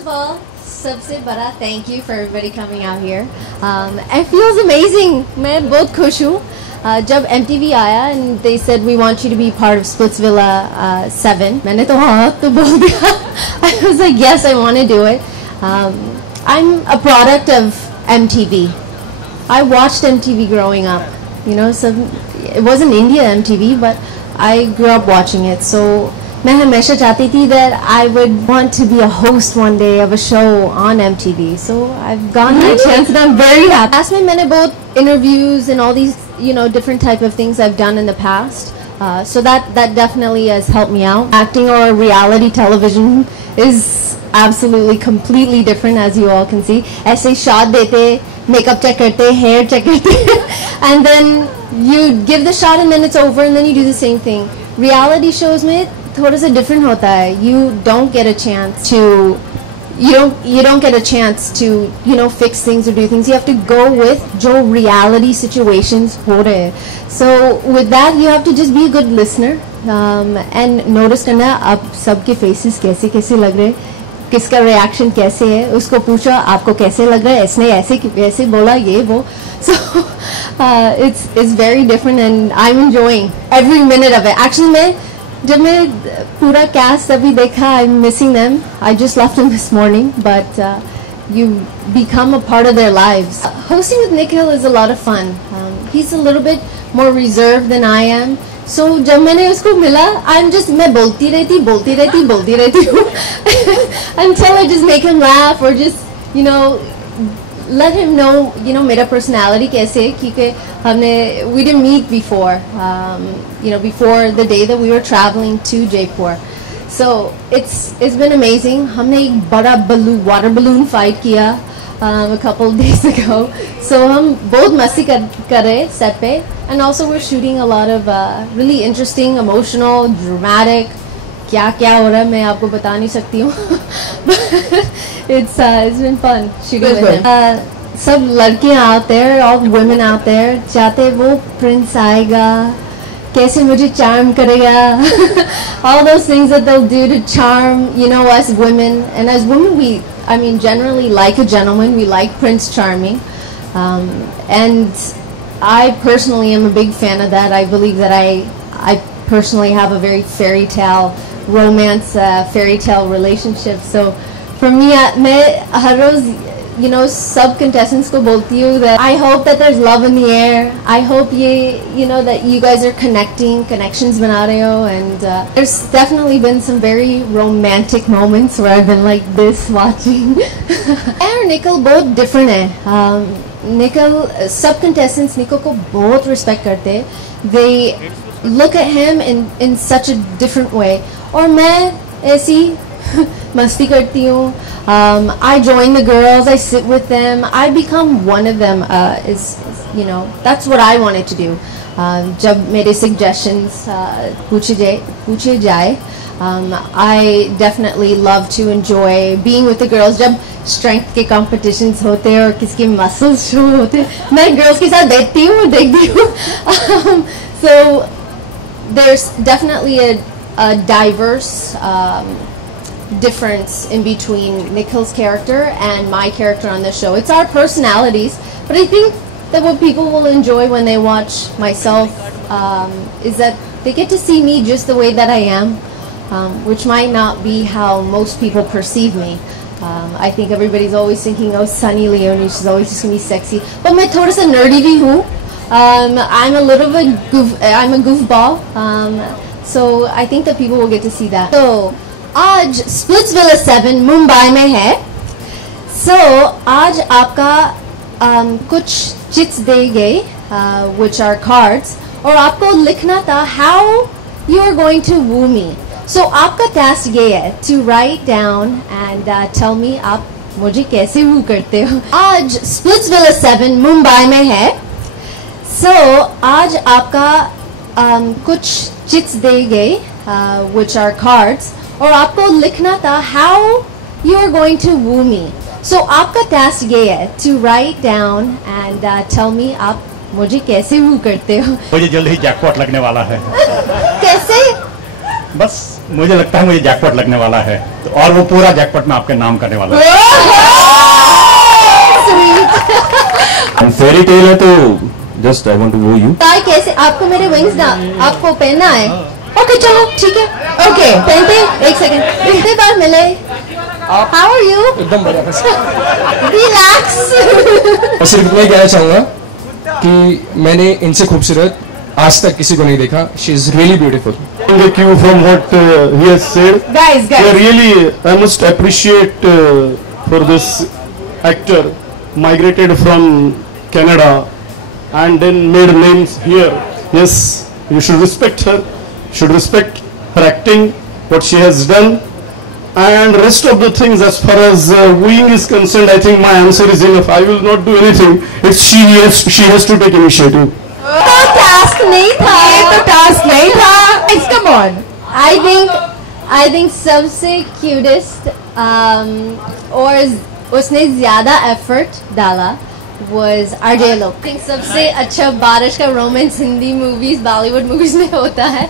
of all, सबसे बड़ा thank you for everybody coming out here. It feels amazing. मैं बहुत खुश हूँ. जब MTV आया and they said we want you to be part of Splitsvilla 7. मैंने तो हाँ तो बोल दिया. I was like yes, I want to do it. I'm a product of MTV. I watched MTV growing up. You know, so it wasn't India MTV, but I grew up watching it. So मैं हमेशा चाहती थी that I would want to be a host one day of a show on MTV. So I've gotten that chance and I'm very happy. Last में मैंने बहुत interviews and all these, you know, different type of things I've done in the past. So that definitely has helped me out. Acting or reality television is absolutely completely different, as you all can see. ऐसे shot देते, makeup check करते, hair check करते, and then you give the shot and then it's over and then you do the same thing. Reality shows में थोड़ा सा different होता है. You don't get a chance to you know fix things or do things. You have to go with जो reality situations हो रहे हैं. So with that you have to just be a good listener and notice करना अब सबके faces कैसे कैसे लग रहे हैं, किसका reaction कैसे है, उसको पूछा आपको कैसे लग रहा है, इसने ऐसे बोला ये वो. So it's very different and I'm enjoying every minute of it. Actually जब मैं पूरा cast अभी देखा, I'm missing them. I just left them this morning, but you become a part of their lives. Hosting with Nikhil is a lot of fun. He's a little bit more reserved than I am. So जब मैंने उसको मिला, मैं बोलती रहती हूँ until I just make him laugh or just you know let him know you know मेरा personality कैसे है, क्योंकि we didn't meet before you know before the day that we were traveling to Jaipur. So it's been amazing. हमने एक बड़ा water balloon fight किया a couple of days ago. So हम बहुत मस्ती कर रहे set पे, and also we're shooting a lot of really interesting, emotional, dramatic. क्या हो रहा है मैं आपको बता नहीं सकती हूँ. It's been fun shooting with him. सब लड़कियाँ out there, all women out there चाहते वो prince आएगा, कैसे मुझे charm करेगा. All those things that they'll do to charm you know us women. And as women we generally like a gentleman. We like Prince Charming, and I personally am a big fan of that. I believe that I personally have a very fairy tale romance, fairy tale relationship. So for me, मैं हर रोज you know sub contestants को बोलती हूँ that I hope that there's love in the air. I hope you know that you guys are connections बना रहे हो, and there's definitely been some very romantic moments where I've been like this watching. और Nikhil बहुत different है. Nikhil sub contestants Nikhil को बहुत respect करते हैं. They look at him in such a different way. और मैं ऐसी मस्ती करती हूँ. I join the girls, I sit with them, I become one of them. You know that's what I wanted to do. जब मेरे suggestions पूछे जाए, I definitely love to enjoy being with the girls. जब strength के competitions होते हैं और किसके muscles show होते हैं, मैं girls के साथ देखती हूँ. So there's definitely a diverse difference in between Nikhil's character and my character on the show. It's our personalities, but I think that what people will enjoy when they watch myself is that they get to see me just the way that I am, which might not be how most people perceive me. I think everybody's always thinking, oh, Sunny Leone, she's always just gonna be sexy. But मैं थोड़ा सा nerdy भी हूँ. I'm a little bit I'm a goofball. So I think that people will get to see that. So आज Splitsvilla 7 Mumbai में है. So आज आपका कुछ चिट्स दे गए, which are cards, और आपको लिखना था how you are going to woo me. So आपका task ये है to write down and tell me आप मुझे कैसे woo करते हो. आज Splitsvilla 7 मुंबई में है. So आज आपका कुछ चिट्स दे गए, which are cards, और आपको लिखना था how you are going to woo me. So आपका task ये है to write down and tell me आप मुझे कैसे woo करते हो. मुझे जल्द ही जैकपॉट लगने वाला है. कैसे? बस मुझे लगता है मुझे जैकपॉट लगने वाला है तो और वो पूरा जैकपॉट मैं आपके नाम करने वाला हूँ। फेरी टेल है तो जस्ट आई वांट टू वो यू। कैसे आपको मेरे विंग्स ना आपको पहनना है? ओके चलो ठीक है, ओके पहनते एक सेकंड, पहनते बार मिले। How are you? एकदम बढ़िया। रिलैक्स। मैं सिर्फ इतना ही कहना चाहूंगा कि मैंने इनसे खूबसूरत आज तक किसी को नहीं देखा। She is really beautiful. Thank you from what he has said. Guys. Really, I must appreciate for this actor migrated from Canada and then made names here. Yes, you should respect her. Should respect her acting, what she has done, and rest of the things. As far as wooing is concerned, I think my answer is enough. I will not do anything. It's she has to take initiative. Task नहीं था, ये तो task नहीं था। Come on. I think सबसे cutest और उसने ज्यादा एफर्ट डाला was RJ Loke. I think सबसे अच्छा बारिश का romance Hindi movies Bollywood movies में होता है।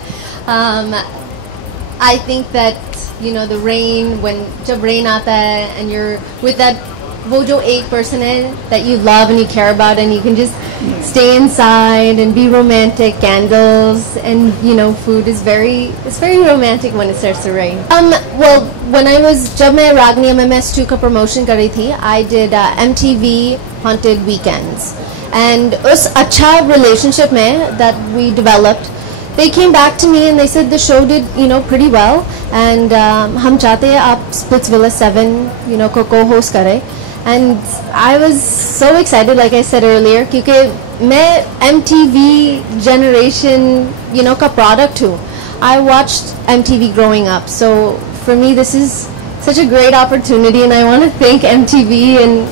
I think that the rain, when जब rain आता है and you're with that, वो जो एक person है that you love and you care about and you can just stay inside and be romantic, candles and food is very romantic when it starts to rain. Well, when I was जब मैं रागनी MMS2 का promotion कर रही थी, I did MTV Haunted Weekends and उस अच्छा relationship में that we developed, they came back to me and they said the show did pretty well and हम चाहते हैं आप Splitsvilla 7 को co-host करें. And I was so excited, like I said earlier, क्योंकि मैं MTV generation का product हूँ. I watched MTV growing up, so for me this is such a great opportunity, and I want to thank MTV and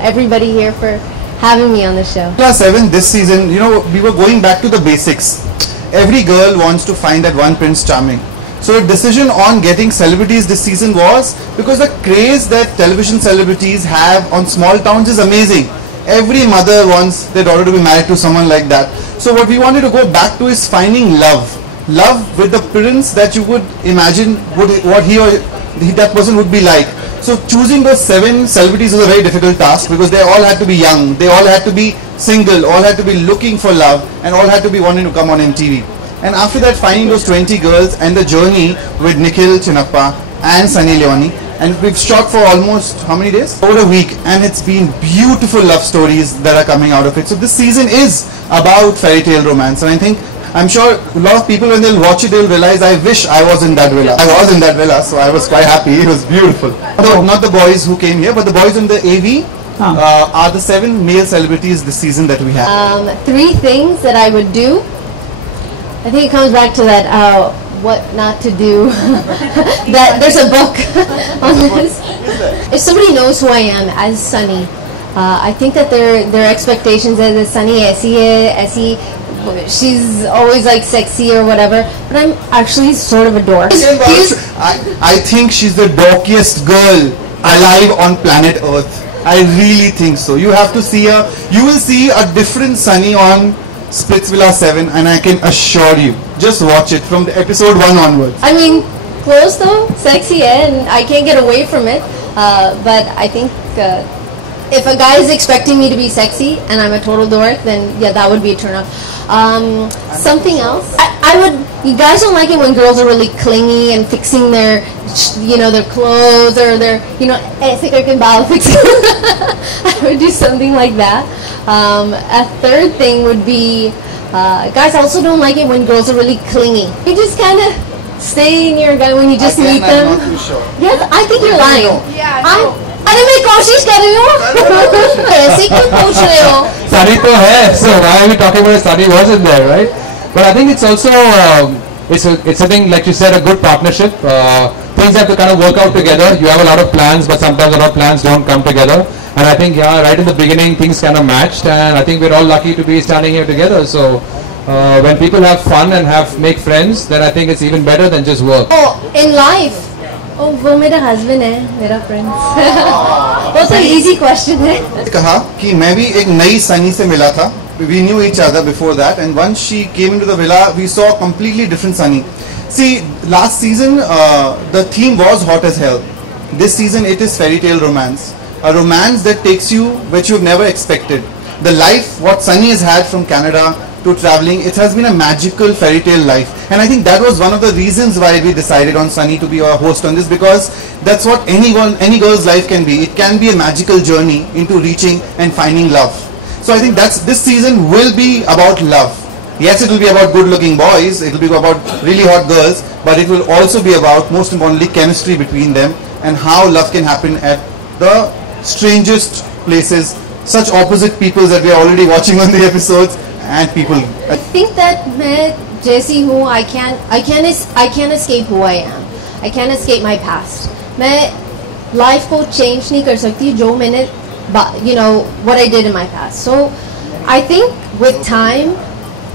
everybody here for having me on the show. Class 7 this season, we were going back to the basics. Every girl wants to find that one Prince Charming. So the decision on getting celebrities this season was because the craze that television celebrities have on small towns is amazing. Every mother wants their daughter to be married to someone like that. So what we wanted to go back to is finding love with the prince that you would imagine what that person would be like. So choosing those 7 celebrities was a very difficult task because they all had to be young, they all had to be single, all had to be looking for love, and all had to be wanting to come on MTV. And after that, finding those 20 girls and the journey with Nikhil Chinnappa and Sunny Leone, and we've shot for almost how many days? Over a week, and it's been beautiful love stories that are coming out of it. So this season is about fairy tale romance, and I'm sure a lot of people when they'll watch it, they'll realize I wish I was in that villa. I was in that villa, so I was quite happy. It was beautiful. So not the boys who came here, but the boys in the AV are the 7 male celebrities this season that we have. 3 things that I would do. I think it comes back to that what not to do. That there's a book on this. If somebody knows who I am as Sunny, I think that their expectations are that Sunny aisi she's always like sexy or whatever, but I'm actually sort of a dork. I think she's the dorkiest girl alive on planet Earth. I really think so. You have to see her. You will see a different Sunny on Splitsvilla 7, and I can assure you, just watch it from the episode 1 onwards. I mean, clothes though, sexy, and I can't get away from it. But I think if a guy is expecting me to be sexy and I'm a total dork, then yeah, that would be a turn off. Something else, I would. You guys don't like it when girls are really clingy and fixing their, their clothes or their, ऐसे करके बाल fixing. I would do something like that. A third thing would be, guys also don't like it when girls are really clingy. You just kind of stay near a guy when you just meet them. I'm not too sure. Yes, I think you're lying. Yeah, अरे मैं कोशिश कर रही हूँ। ऐसे क्यों पूछ रहे हो? Sunny तो है, so why are we talking about Sunny wasn't there, right? But I think it's also it's a thing, like you said, a good partnership. Things have to kind of work out together. You have a lot of plans, but sometimes a lot of plans don't come together. And I think right in the beginning things kind of matched, and I think we're all lucky to be standing here together. So when people have fun and make friends, then I think it's even better than just work. Oh, in life. Oh, वो मेरा husband है, मेरा friend. वो तो easy question है. कहा कि मैं भी एक नई सनी से मिला था. We knew each other before that, and once she came into the villa, we saw a completely different Sunny. See, last season the theme was hot as hell. This season it is fairy tale romance. A romance that takes you which you've never expected. The life what Sunny has had from Canada to traveling, it has been a magical fairy tale life. And I think that was one of the reasons why we decided on Sunny to be our host on this, because that's what any girl's life can be. It can be a magical journey into reaching and finding love. So I think this season will be about love. Yes, it will be about good looking boys, it will be about really hot girls, but it will also be about, most importantly, chemistry between them and how love can happen at the strangest places, such opposite peoples that we are already watching on the episodes, and people. I think that मैं जैसी हूँ, I can't escape who I am. I can't escape my past. मैं life को change नहीं कर सकती जो मैंने, what I did in my past. So I think with time,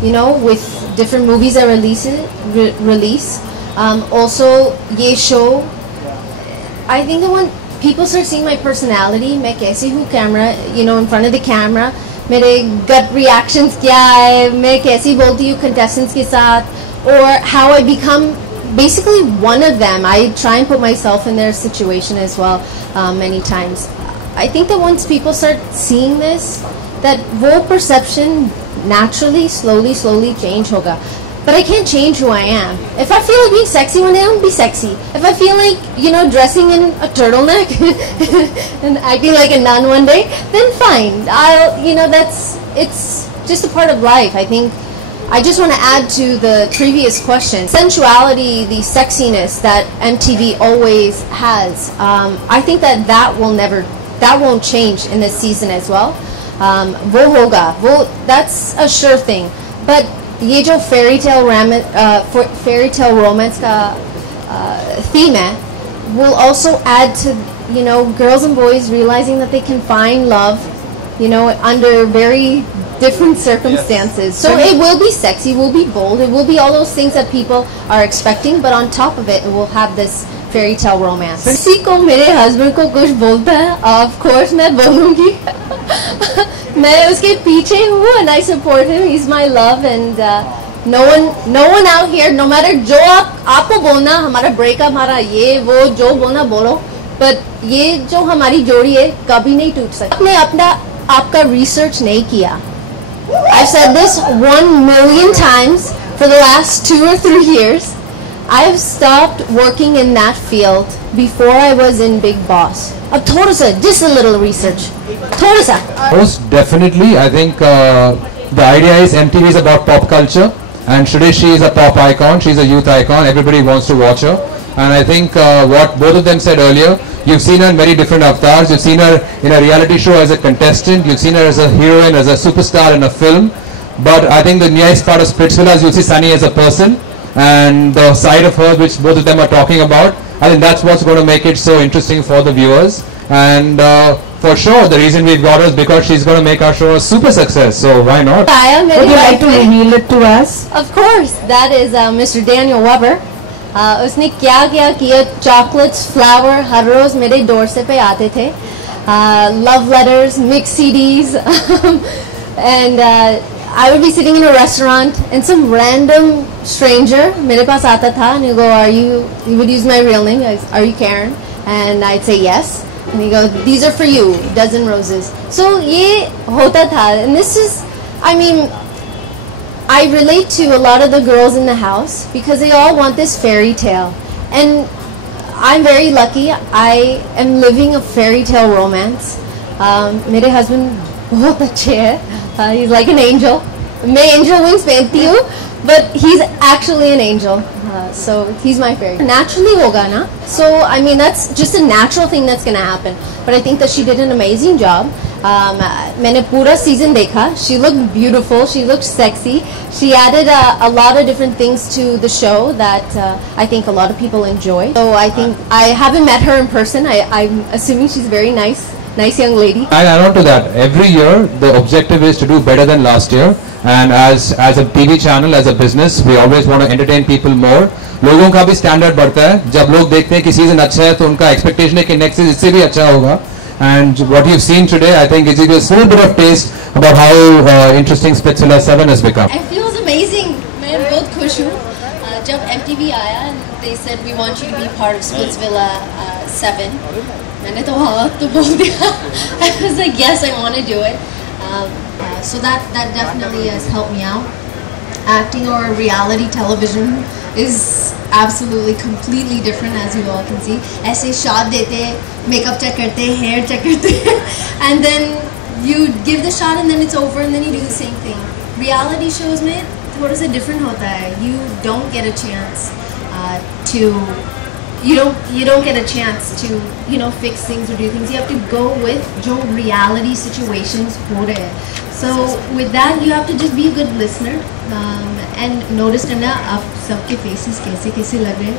with different movies that release, also ये show, I think that when people start seeing my personality, मैं कैसी हूँ camera, in front of the camera, मेरे gut reactions क्या है, मैं कैसी बोलती हूँ contestants के साथ, or how I become basically one of them. I try and put myself in their situation as well many times. I think that once people start seeing this, that वो perception naturally, slowly change होगा. But I can't change who I am. If I feel like being sexy one day, I'll be sexy. If I feel like, dressing in a turtleneck and acting like a nun one day, then fine. It's just a part of life. I think I just want to add to the previous question. Sensuality, the sexiness that MTV always has, I think that won't change in this season as well. वो होगा, that's a sure thing. But ये जो fairy tale romance का theme है, will also add to girls and boys realizing that they can find love under very different circumstances. So it will be sexy, it will be bold, it will be all those things that people are expecting, but on top of it will have this fairy tale romance. किसी को मेरे husband को कुछ बोलता है, of course मैं बोलूँगी. मैं उसके पीछे हूँ and I support him. He's my love, and no one out here, no matter जो आपको बोलना, हमारा breakup, हमारा ये वो जो बोलना बोलो, but ये जो हमारी जोड़ी है कभी नहीं टूट सकती. आपने आपका research नहीं किया. I've said this 1 million times for the last 2 or 3 years. I've stopped working in that field before I was in Big Boss. अब थोड़ा सा, just a little research. थोड़ा सा. Most definitely, I think the idea is MTV is about pop culture, and today she is a pop icon. She's a youth icon. Everybody wants to watch her, and I think what both of them said earlier. You've seen her in very different avatars. You've seen her in a reality show as a contestant. You've seen her as a heroine, as a superstar in a film. But I think the nice part of Splitsvilla is you'll see Sunny as a person, and the side of her which both of them are talking about. I think that's what's going to make it so interesting for the viewers. And for sure, the reason we've got her is because she's going to make our show a super success. So why not? Would you like to reveal it to us? Of course. That is Mr. Daniel Weber. उसने क्या किया, chocolates, flower, हर रोज मेरे doorstep पे आते थे, love letters, mixed CDs, and I would be sitting in a restaurant and some random stranger मेरे पास आता था and he'd go, he would use my real name, are you Karen? And I'd say yes, and he'd go, these are for you, dozen roses. So ये होता था, and this is, I relate to a lot of the girls in the house because they all want this fairy tale, and I'm very lucky. I am living a fairy tale romance. मेरे husband बहुत अच्छे हैं. He's like an angel. मैं angel wings पहनती हूँ, but he's actually an angel. So he's my fairy. Naturally होगा ना. So that's just a natural thing that's gonna happen. But I think that she did an amazing job. मैंने पूरा season देखा. She looked beautiful. She looked sexy. She added a lot of different things to the show that I think a lot of people enjoy. So I think I haven't met her in person. I'm assuming she's very nice young lady. I add on to that. Every year the objective is to do better than last year. And as a TV channel, as a business, we always want to entertain people more. लोगों का भी standard बढ़ता है. जब लोग देखते हैं कि season अच्छा है, तो उनका expectation है कि next season इससे भी अच्छा होगा. And what you've seen today, I think, is a small bit of taste about how interesting Splitsvilla 7 has become. It feels amazing. मैं बहुत खुश हूँ. जब MTV आया and they said we want you to be part of Splitsvilla 7, मैंने तो हाँ तो बोल दिया. I was like yes, I want to do it. So that definitely has helped me out. Acting or reality television is absolutely completely different, as you all can see. ऐसे shot देते, makeup check करते, hair check करते, and then you give the shot and then it's over and then you do the same thing. Reality shows में थोड़ा सा different होता है. You don't get a chance you don't get a chance to fix things or do things. You have to go with जो reality situations हो रहे हैं. So with that you have to just be a good listener and notice करना आप सबके faces कैसे कैसे लग रहे हैं,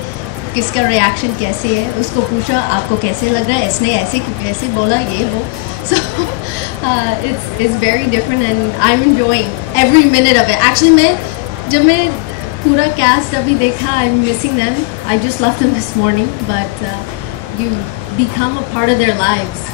किसका reaction कैसे है, उसको पूछा आपको कैसे लग रहा है, इसने ऐसे कैसे बोला ये वो. So it's very different and I'm enjoying every minute of it. Actually जब मैं पूरा cast अभी देखा, I'm missing them. I just left them this morning, but you become a part of their lives.